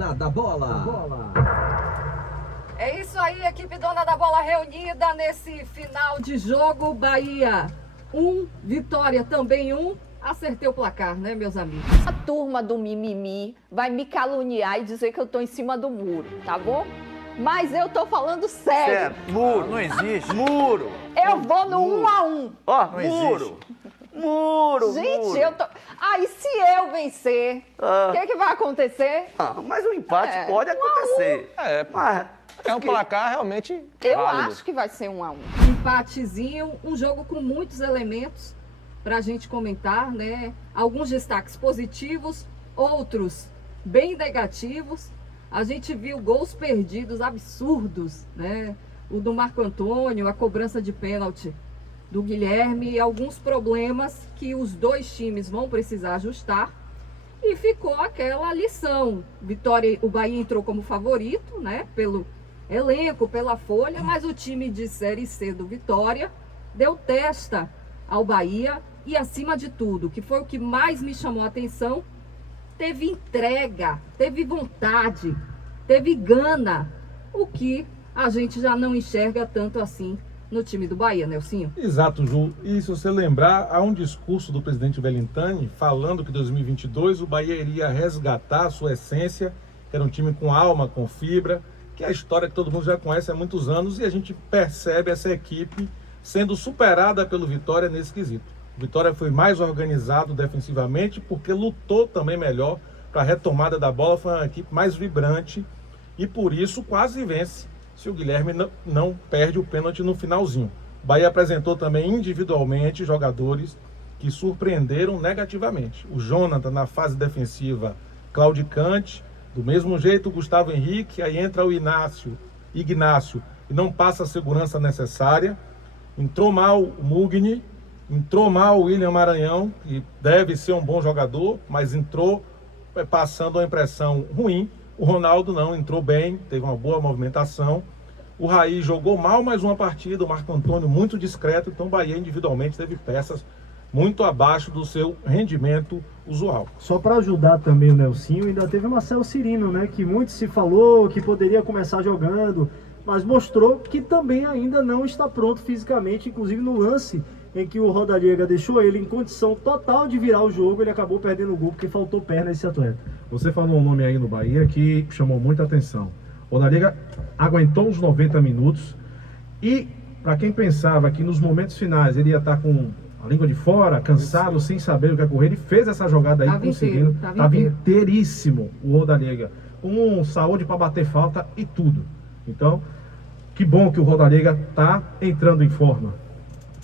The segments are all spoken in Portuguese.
Dona da Bola. É isso aí, equipe Dona da Bola reunida nesse final de jogo. Bahia 1, Vitória também 1. Acertei o placar, né, meus amigos? A turma do mimimi vai me caluniar e dizer que eu tô em cima do muro, tá bom? Mas eu tô falando sério. Certo, muro. Não existe. Muro. Eu vou no 1 a 1. Ó, Não muro. existe. Muro. Gente, muro. eu tô... Aí se eu vencer, o que vai acontecer? Mas o empate É, pode acontecer. Mas é um placar realmente Eu válido. acho que vai ser 1 a 1. Empatezinho, um jogo com muitos elementos para a gente comentar, né? Alguns destaques positivos, outros bem negativos. A gente viu gols perdidos absurdos, né? O do Marco Antônio, a cobrança de pênalti do Guilherme e alguns problemas que os dois times vão precisar ajustar. E ficou aquela lição. Vitória, o Bahia entrou como favorito, né? Pelo elenco, pela folha, mas o time de Série C do Vitória deu testa ao Bahia e, acima de tudo, que foi o que mais me chamou a atenção, teve entrega, teve vontade, teve gana, o que a gente já não enxerga tanto assim no time do Bahia, Nelsinho. Exato, Ju. E se você lembrar, há um discurso do presidente Belintani falando que em 2022 o Bahia iria resgatar a sua essência, que era um time com alma, com fibra, que é a história que todo mundo já conhece há muitos anos, e a gente percebe essa equipe sendo superada pelo Vitória nesse quesito. O Vitória foi mais organizado defensivamente porque lutou também melhor para a retomada da bola, foi uma equipe mais vibrante e por isso quase vence se o Guilherme não perde o pênalti no finalzinho. O Bahia apresentou também individualmente jogadores que surpreenderam negativamente. O Jonathan na fase defensiva claudicante, do mesmo jeito o Gustavo Henrique, aí entra o Ignácio e não passa a segurança necessária. Entrou mal o Mugni, entrou mal o William Maranhão, que deve ser um bom jogador, mas entrou passando uma impressão ruim. O Ronaldo não, entrou bem, teve uma boa movimentação. O Raí jogou mal mais uma partida, o Marco Antônio muito discreto, então o Bahia individualmente teve peças muito abaixo do seu rendimento usual. Só para ajudar também o Nelsinho, ainda teve o Marcelo Cirino, né, que muito se falou que poderia começar jogando, mas mostrou que também ainda não está pronto fisicamente, inclusive no lance em que o Rodallega deixou ele em condição total de virar o jogo, ele acabou perdendo o gol porque faltou perna esse atleta. Você falou um nome aí no Bahia que chamou muita atenção. O Rodallega aguentou os 90 minutos e, para quem pensava que nos momentos finais ele ia estar com a língua de fora, cansado, sem saber o que ia correr, ele fez essa jogada aí, conseguindo. Estava inteiríssimo o Rodallega, com saúde para bater falta e tudo. Então, que bom que o Rodallega está entrando em forma.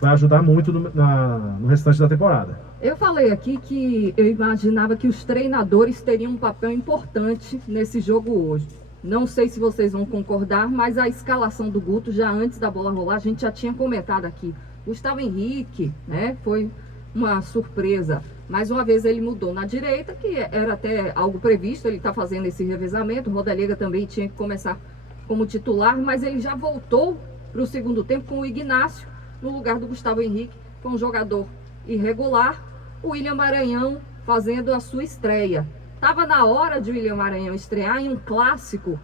Vai ajudar muito no restante da temporada. Eu falei aqui que eu imaginava que os treinadores teriam um papel importante nesse jogo hoje. Não sei se vocês vão concordar, mas a escalação do Guto, já antes da bola rolar, a gente já tinha comentado aqui. Gustavo Henrique, né, foi uma surpresa. Mais uma vez ele mudou na direita, que era até algo previsto, ele está fazendo esse revezamento. O Rodallega também tinha que começar como titular, mas ele já voltou para o segundo tempo com o Ignácio no lugar do Gustavo Henrique, com um jogador irregular. O William Maranhão fazendo a sua estreia. Estava na hora de o William Maranhão estrear em um clássico?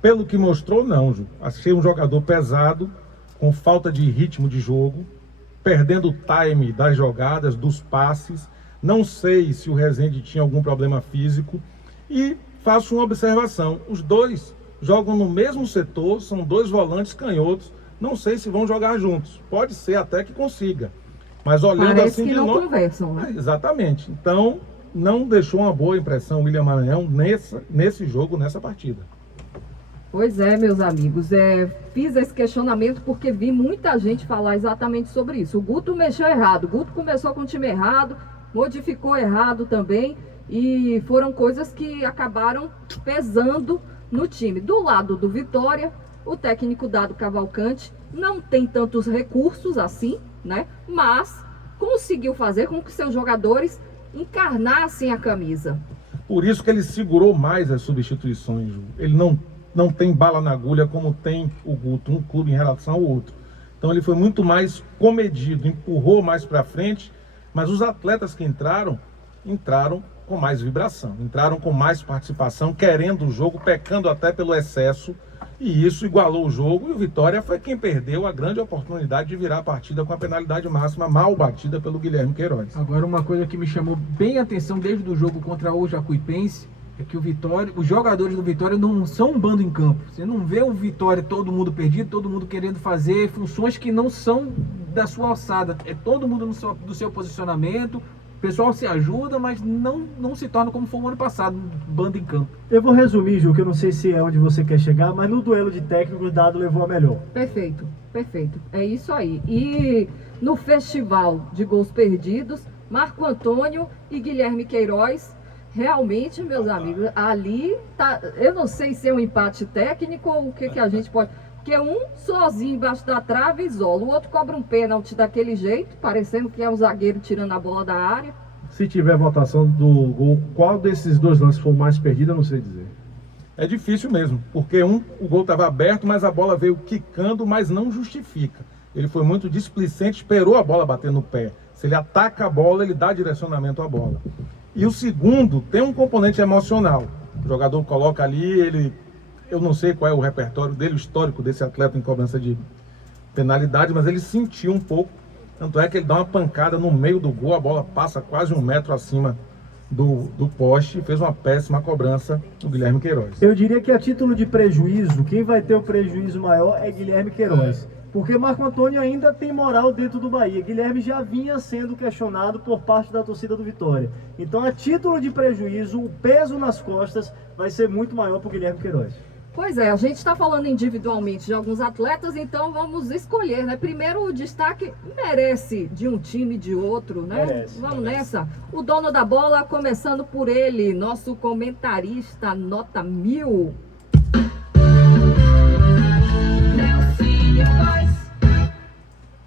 Pelo que mostrou, não, Ju. Achei um jogador pesado, com falta de ritmo de jogo, perdendo o time das jogadas, dos passes. Não sei se o Rezende tinha algum problema físico. E faço uma observação. Os dois jogam no mesmo setor, são dois volantes canhotos. Não sei se vão jogar juntos. Pode ser até que consiga. Mas olhando parece assim que de não longe, conversam, né? Exatamente. Então, não deixou uma boa impressão o William Maranhão nesse jogo, nessa partida. Pois é, meus amigos. Fiz esse questionamento porque vi muita gente falar exatamente sobre isso. O Guto mexeu errado. O Guto começou com o time errado, modificou errado também. E foram coisas que acabaram pesando no time. Do lado do Vitória, o técnico Dado Cavalcante não tem tantos recursos assim, né? Mas conseguiu fazer com que seus jogadores encarnassem a camisa. Por isso que ele segurou mais as substituições, Ju. Ele não tem bala na agulha como tem o Guto, um clube em relação ao outro. Então ele foi muito mais comedido, empurrou mais para frente, mas os atletas que entraram com mais vibração, entraram com mais participação, querendo o jogo, pecando até pelo excesso, e isso igualou o jogo, e o Vitória foi quem perdeu a grande oportunidade de virar a partida com a penalidade máxima mal batida pelo Guilherme Queiroz. Agora, uma coisa que me chamou bem a atenção desde o jogo contra o Jacuipense é que os jogadores do Vitória não são um bando em campo. Você não vê o Vitória todo mundo perdido, todo mundo querendo fazer funções que não são da sua alçada. É todo mundo do seu posicionamento. O pessoal se ajuda, mas não se torna como foi o ano passado, um bando em campo. Eu vou resumir, Ju, que eu não sei se é onde você quer chegar, mas no duelo de técnicos, o Dado levou a melhor. Perfeito, perfeito. É isso aí. E no festival de gols perdidos, Marco Antônio e Guilherme Queiroz, realmente, meus amigos, ali tá. Eu não sei se é um empate técnico ou o que a gente pode. Porque um sozinho embaixo da trave isola, o outro cobra um pênalti daquele jeito, parecendo que é um zagueiro tirando a bola da área. Se tiver votação do gol, qual desses dois lances for mais perdido, eu não sei dizer. É difícil mesmo, porque o gol estava aberto, mas a bola veio quicando, mas não justifica. Ele foi muito displicente, esperou a bola bater no pé. Se ele ataca a bola, ele dá direcionamento à bola. E o segundo tem um componente emocional. O jogador coloca ali, eu não sei qual é o repertório dele, o histórico desse atleta em cobrança de penalidade, mas ele sentiu um pouco. Tanto é que ele dá uma pancada no meio do gol, a bola passa quase 1 metro acima do poste e fez uma péssima cobrança do Guilherme Queiroz. Eu diria que a título de prejuízo, quem vai ter o prejuízo maior é Guilherme Queiroz. Porque Marco Antônio ainda tem moral dentro do Bahia. Guilherme já vinha sendo questionado por parte da torcida do Vitória. Então, a título de prejuízo, o peso nas costas vai ser muito maior para o Guilherme Queiroz. Pois é, a gente está falando individualmente de alguns atletas, então vamos escolher, né? Primeiro, o destaque merece de um time e de outro, né? Vamos nessa. O dono da bola, começando por ele, nosso comentarista, nota 1000.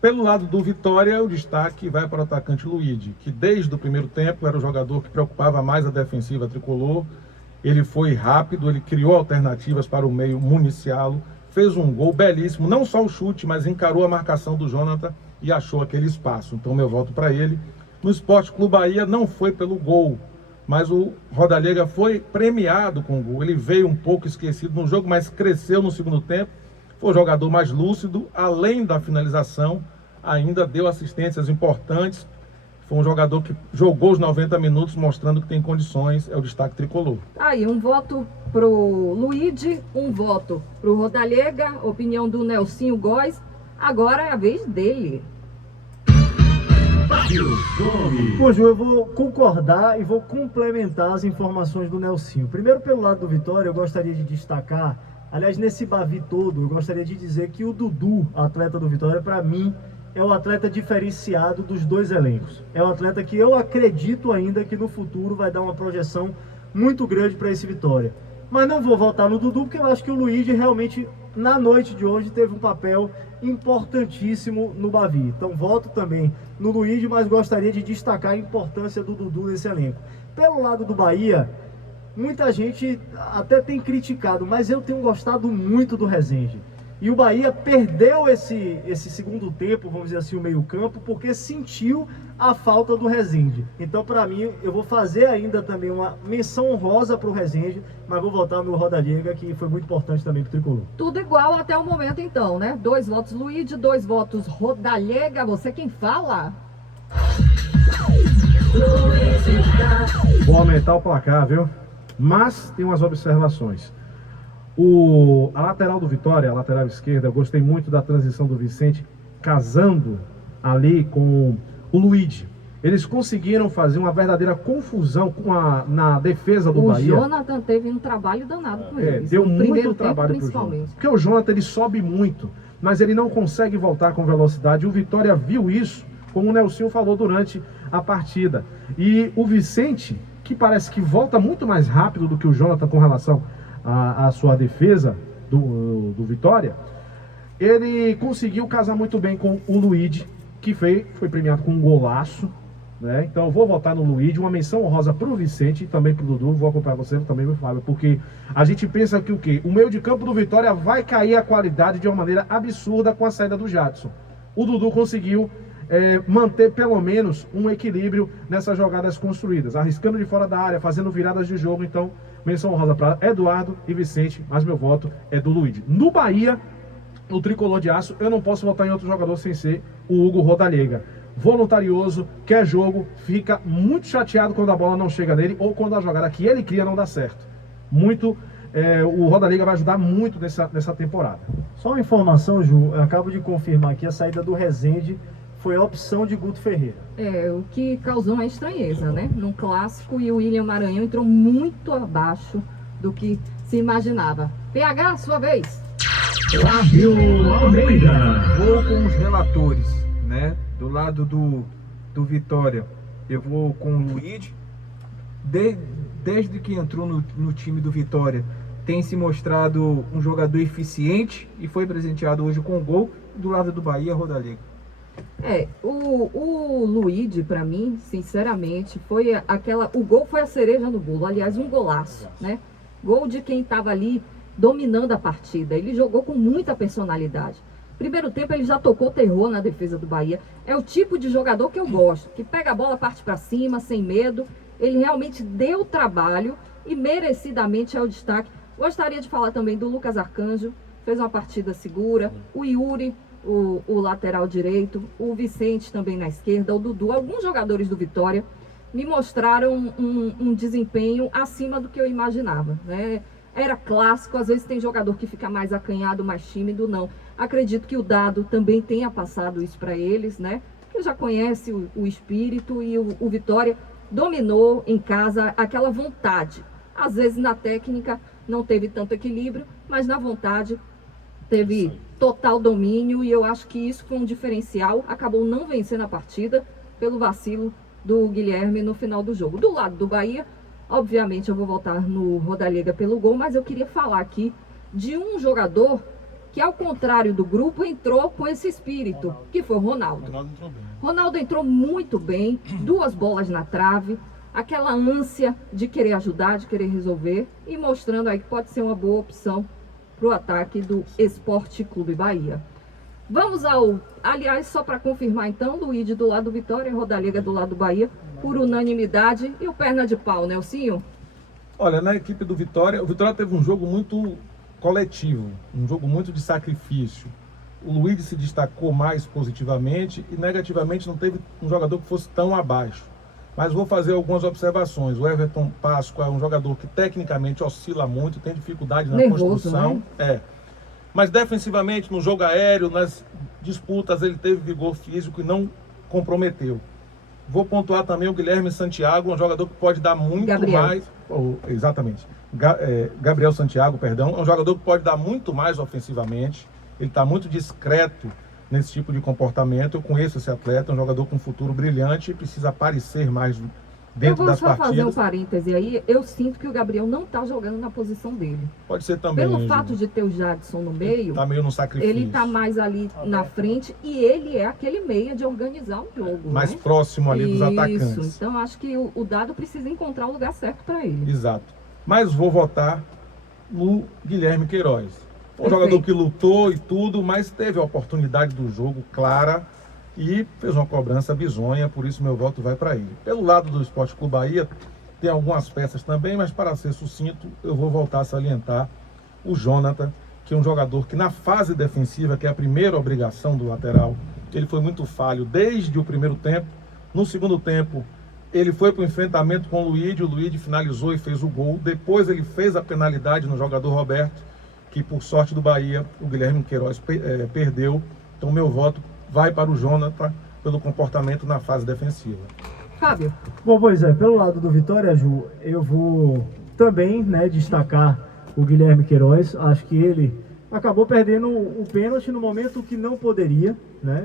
Pelo lado do Vitória, o destaque vai para o atacante Luigi, que desde o primeiro tempo era o jogador que preocupava mais a defensiva tricolor. Ele foi rápido, ele criou alternativas para o meio municiá-lo, fez um gol belíssimo, não só o chute, mas encarou a marcação do Jonathan e achou aquele espaço. Então, meu voto para ele. No Sport Clube Bahia não foi pelo gol, mas o Rodalega foi premiado com o gol. Ele veio um pouco esquecido no jogo, mas cresceu no segundo tempo. Foi o jogador mais lúcido, além da finalização, ainda deu assistências importantes. Foi um jogador que jogou os 90 minutos, mostrando que tem condições, é o destaque tricolor. Aí, um voto pro Luigi, um voto pro Rodalega, opinião do Nelsinho Góes. Agora é a vez dele. Pô, Ju, eu vou concordar e vou complementar as informações do Nelsinho. Primeiro, pelo lado do Vitória, eu gostaria de destacar, aliás, nesse Bavi todo, eu gostaria de dizer que o Dudu, atleta do Vitória, para mim, é o atleta diferenciado dos dois elencos. É um atleta que eu acredito ainda que no futuro vai dar uma projeção muito grande para esse Vitória. Mas não vou votar no Dudu, porque eu acho que o Luigi realmente, na noite de hoje, teve um papel importantíssimo no Bavi. Então voto também no Luigi, mas gostaria de destacar a importância do Dudu nesse elenco. Pelo lado do Bahia, muita gente até tem criticado, mas eu tenho gostado muito do Rezende. E o Bahia perdeu esse segundo tempo, vamos dizer assim, o meio-campo, porque sentiu a falta do Rezende. Então, para mim, eu vou fazer ainda também uma menção honrosa para o Rezende, mas vou votar no Rodalega, que foi muito importante também para o Tricolor. Tudo igual até o momento, então, né? 2 votos Luigi, 2 votos Rodalega. Você quem fala? Vou aumentar o placar, viu? Mas tem umas observações. A lateral do Vitória, a lateral esquerda, eu gostei muito da transição do Vicente casando ali com o Luigi. Eles conseguiram fazer uma verdadeira confusão na defesa do Bahia. O Jonathan teve um trabalho danado com eles. Deu no muito trabalho pro Jonathan. Porque o Jonathan, ele sobe muito, mas ele não consegue voltar com velocidade. O Vitória viu isso, como o Nelsinho falou durante a partida. E o Vicente, que parece que volta muito mais rápido do que o Jonathan com relação a sua defesa do Vitória, ele conseguiu casar muito bem com o Luigi, que foi premiado com um golaço, né? Então eu vou votar no Luigi, uma menção honrosa pro Vicente e também pro Dudu, vou acompanhar você também, meu Fábio, porque a gente pensa que o quê? O meio de campo do Vitória vai cair a qualidade de uma maneira absurda com a saída do Jadson. O Dudu conseguiu manter pelo menos um equilíbrio nessas jogadas construídas, arriscando de fora da área, fazendo viradas de jogo. Então, menção honrosa para Eduardo e Vicente, mas meu voto é do Luigi. No Bahia, no tricolor de aço, eu não posso votar em outro jogador sem ser o Hugo Rodallega. Voluntarioso, quer jogo, fica muito chateado quando a bola não chega nele ou quando a jogada que ele cria não dá certo. O Rodallega vai ajudar muito nessa temporada. Só uma informação, Ju, eu acabo de confirmar aqui, a saída do Rezende foi a opção de Guto Ferreira. O que causou uma estranheza, né? Num clássico, e o William Maranhão entrou muito abaixo do que se imaginava. PH, sua vez. Flávio Almeida. Vou com os relatores, né? Do lado do Vitória, eu vou com o Luigi. Desde que entrou no time do Vitória, tem se mostrado um jogador eficiente e foi presenteado hoje com o gol. Do lado do Bahia, Rodallega. O Luigi, para mim, sinceramente, foi o gol foi a cereja no bolo. Aliás, um golaço, né? Gol de quem estava ali dominando a partida. Ele jogou com muita personalidade. Primeiro tempo ele já tocou terror na defesa do Bahia. É o tipo de jogador que eu gosto, que pega a bola, parte para cima, sem medo. Ele realmente deu trabalho e merecidamente é o destaque. Gostaria de falar também do Lucas Arcanjo, fez uma partida segura. O Yuri, o lateral direito, o Vicente também na esquerda, o Dudu. Alguns jogadores do Vitória me mostraram um desempenho acima do que eu imaginava, né? Era clássico, às vezes tem jogador que fica mais acanhado, mais tímido, não. Acredito que o Dado também tenha passado isso para eles, né? Que já conhece o espírito, e o Vitória dominou em casa aquela vontade. Às vezes na técnica não teve tanto equilíbrio, mas na vontade teve total domínio, e eu acho que isso foi um diferencial. Acabou não vencendo a partida pelo vacilo do Guilherme no final do jogo. Do lado do Bahia, obviamente eu vou votar no Rodallega pelo gol, mas eu queria falar aqui de um jogador que, ao contrário do grupo, entrou com esse espírito, que foi o Ronaldo. Ronaldo entrou muito bem, 2 bolas na trave, aquela ânsia de querer ajudar, de querer resolver, e mostrando aí que pode ser uma boa opção para o ataque do Esporte Clube Bahia. Vamos aliás, só para confirmar então, Luigi do lado do Vitória, Rodallega do lado do Bahia, por unanimidade, e o perna de pau, Nelsinho? Olha, na equipe do Vitória, o Vitória teve um jogo muito coletivo, um jogo muito de sacrifício. O Luigi se destacou mais positivamente e negativamente não teve um jogador que fosse tão abaixo. Mas vou fazer algumas observações. O Everton Páscoa é um jogador que tecnicamente oscila muito, tem dificuldade na construção. Né? Mas defensivamente, no jogo aéreo, nas disputas, ele teve vigor físico e não comprometeu. Vou pontuar também o Guilherme Santiago, um jogador que pode dar muito mais... exatamente. Gabriel Santiago, perdão. É um jogador que pode dar muito mais ofensivamente. Ele está muito discreto nesse tipo de comportamento. Eu conheço esse atleta, é um jogador com um futuro brilhante e precisa aparecer mais dentro das partidas. Eu vou só fazer um parêntese aí. Eu sinto que o Gabriel não está jogando na posição dele. Pode ser também. Pelo fato de ter o Jadson no meio, está meio no sacrifício. Ele está mais ali na frente, e ele é aquele meia de organizar o jogo. Mais próximo ali dos atacantes. Isso, então acho que o Dado precisa encontrar o lugar certo para ele. Exato. Mas vou votar no Guilherme Queiroz. Um jogador que lutou e tudo, mas teve a oportunidade do jogo clara e fez uma cobrança bizonha, por isso meu voto vai para ele. Pelo lado do Esporte Clube Bahia, tem algumas peças também, mas para ser sucinto, eu vou voltar a salientar o Jonathan, que é um jogador que na fase defensiva, que é a primeira obrigação do lateral, ele foi muito falho desde o primeiro tempo. No segundo tempo, ele foi para o enfrentamento com o Luigi finalizou e fez o gol. Depois ele fez a penalidade no jogador Roberto, que por sorte do Bahia, o Guilherme Queiroz perdeu. Então meu voto vai para o Jonathan pelo comportamento na fase defensiva. Fábio. Bom, pois é, pelo lado do Vitória, Ju, eu vou também, destacar o Guilherme Queiroz. Acho que ele acabou perdendo o pênalti no momento que não poderia,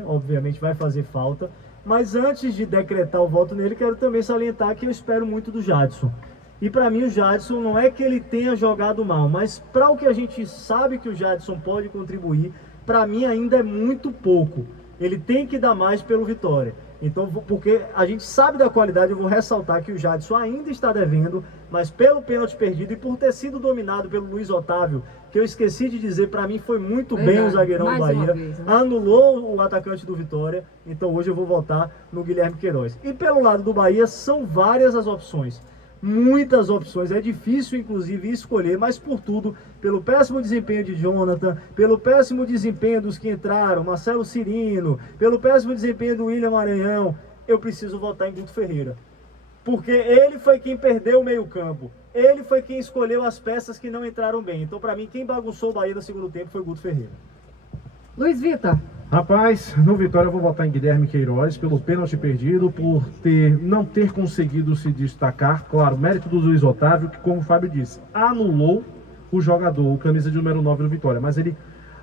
Obviamente vai fazer falta. Mas antes de decretar o voto nele, quero também salientar que eu espero muito do Jadson. E para mim o Jadson não é que ele tenha jogado mal, mas para o que a gente sabe que o Jadson pode contribuir, para mim ainda é muito pouco. Ele tem que dar mais pelo Vitória. Então, porque a gente sabe da qualidade, eu vou ressaltar que o Jadson ainda está devendo, mas pelo pênalti perdido e por ter sido dominado pelo Luiz Otávio, que eu esqueci de dizer, para mim foi muito bem o zagueirão do Bahia, vez, né? Anulou o atacante do Vitória, então hoje eu vou votar no Guilherme Queiroz. E pelo lado do Bahia, são várias as opções. Muitas opções, é difícil inclusive escolher, mas por tudo, pelo péssimo desempenho de Jonathan, pelo péssimo desempenho dos que entraram, Marcelo Cirino, pelo péssimo desempenho do William Maranhão, eu preciso votar em Guto Ferreira. Porque ele foi quem perdeu o meio campo, ele foi quem escolheu as peças que não entraram bem. Então para mim, quem bagunçou o Bahia no segundo tempo foi Guto Ferreira. Luiz Vitor. Rapaz, no Vitória eu vou votar em Guilherme Queiroz pelo pênalti perdido, por não ter conseguido se destacar. Claro, mérito do Luiz Otávio, que como o Fábio disse, anulou o jogador, o camisa de número 9 do Vitória. Mas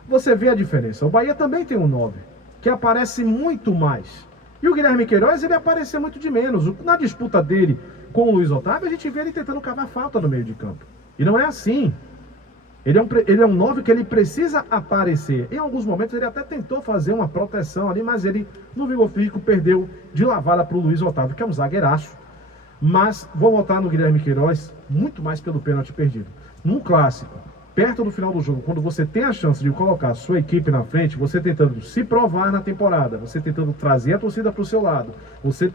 você vê a diferença. O Bahia também tem um 9, que aparece muito mais. E o Guilherme Queiroz, ele apareceu muito de menos. Na disputa dele com o Luiz Otávio, a gente vê ele tentando cavar falta no meio de campo. E não é assim. Ele é um 9 que ele precisa aparecer. Em alguns momentos ele até tentou fazer uma proteção ali, mas ele, no vigor físico, perdeu de lavada para o Luiz Otávio, que é um zagueiraço. Mas vou votar no Guilherme Queiroz muito mais pelo pênalti perdido. Num clássico, perto do final do jogo, quando você tem a chance de colocar a sua equipe na frente, você tentando se provar na temporada, você tentando trazer a torcida para o seu lado, você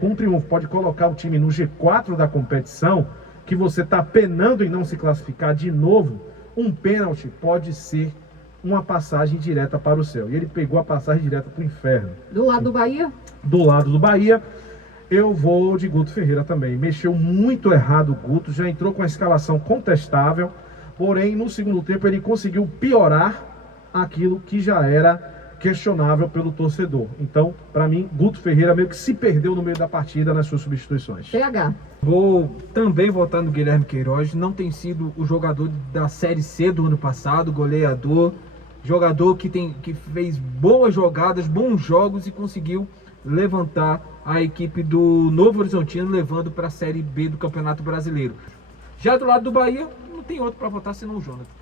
com um triunfo pode colocar o time no G4 da competição, que você está penando em não se classificar de novo, um pênalti pode ser uma passagem direta para o céu. E ele pegou a passagem direta para o inferno. Do lado do Bahia? Do lado do Bahia, eu vou de Guto Ferreira também. Mexeu muito errado o Guto, já entrou com a escalação contestável, porém no segundo tempo ele conseguiu piorar aquilo que já era questionável pelo torcedor. Então, para mim, Guto Ferreira meio que se perdeu no meio da partida nas suas substituições. PH. Vou também votar no Guilherme Queiroz. Não tem sido o jogador da Série C do ano passado, goleador, jogador que fez boas jogadas, bons jogos e conseguiu levantar a equipe do Novo Horizontino, levando para a Série B do Campeonato Brasileiro. Já do lado do Bahia, não tem outro para votar senão o Jonathan.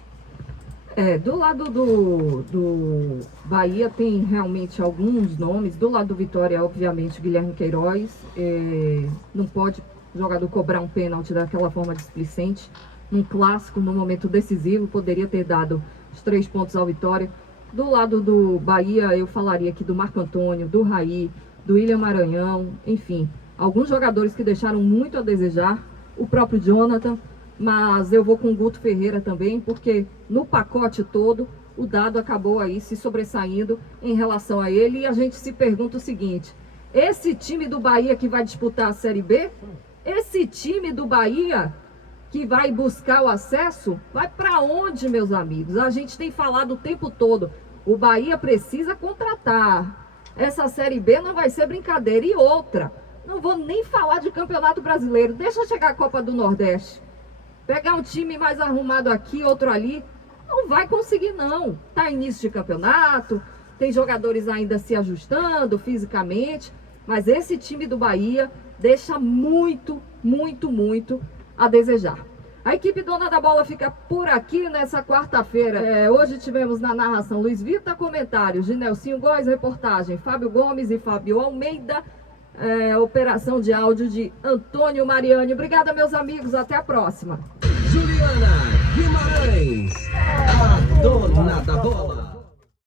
Do lado do Bahia tem realmente alguns nomes. Do lado do Vitória, obviamente, o Guilherme Queiroz. Não pode o jogador cobrar um pênalti daquela forma displicente. Um clássico, no momento decisivo, poderia ter dado os 3 pontos ao Vitória. Do lado do Bahia, eu falaria aqui do Marco Antônio, do Raí, do William Maranhão, enfim. Alguns jogadores que deixaram muito a desejar. O próprio Jonathan. Mas eu vou com o Guto Ferreira também, porque no pacote todo o Dado acabou aí se sobressaindo em relação a ele. E a gente se pergunta o seguinte: esse time do Bahia que vai disputar a Série B, esse time do Bahia que vai buscar o acesso, vai para onde, meus amigos? A gente tem falado o tempo todo, o Bahia precisa contratar. Essa Série B não vai ser brincadeira. E outra, não vou nem falar de Campeonato Brasileiro, deixa chegar a Copa do Nordeste. Pegar um time mais arrumado aqui, outro ali, não vai conseguir não. Tá início de campeonato, tem jogadores ainda se ajustando fisicamente, mas esse time do Bahia deixa muito, muito, muito a desejar. A equipe dona da bola fica por aqui nessa quarta-feira. Hoje tivemos na narração Luiz Vitor, comentários de Nelsinho Góes, reportagem Fábio Gomes e Fábio Almeida. Operação de áudio de Antônio Mariani. Obrigada, meus amigos. Até a próxima. Juliana Guimarães, a dona da bola.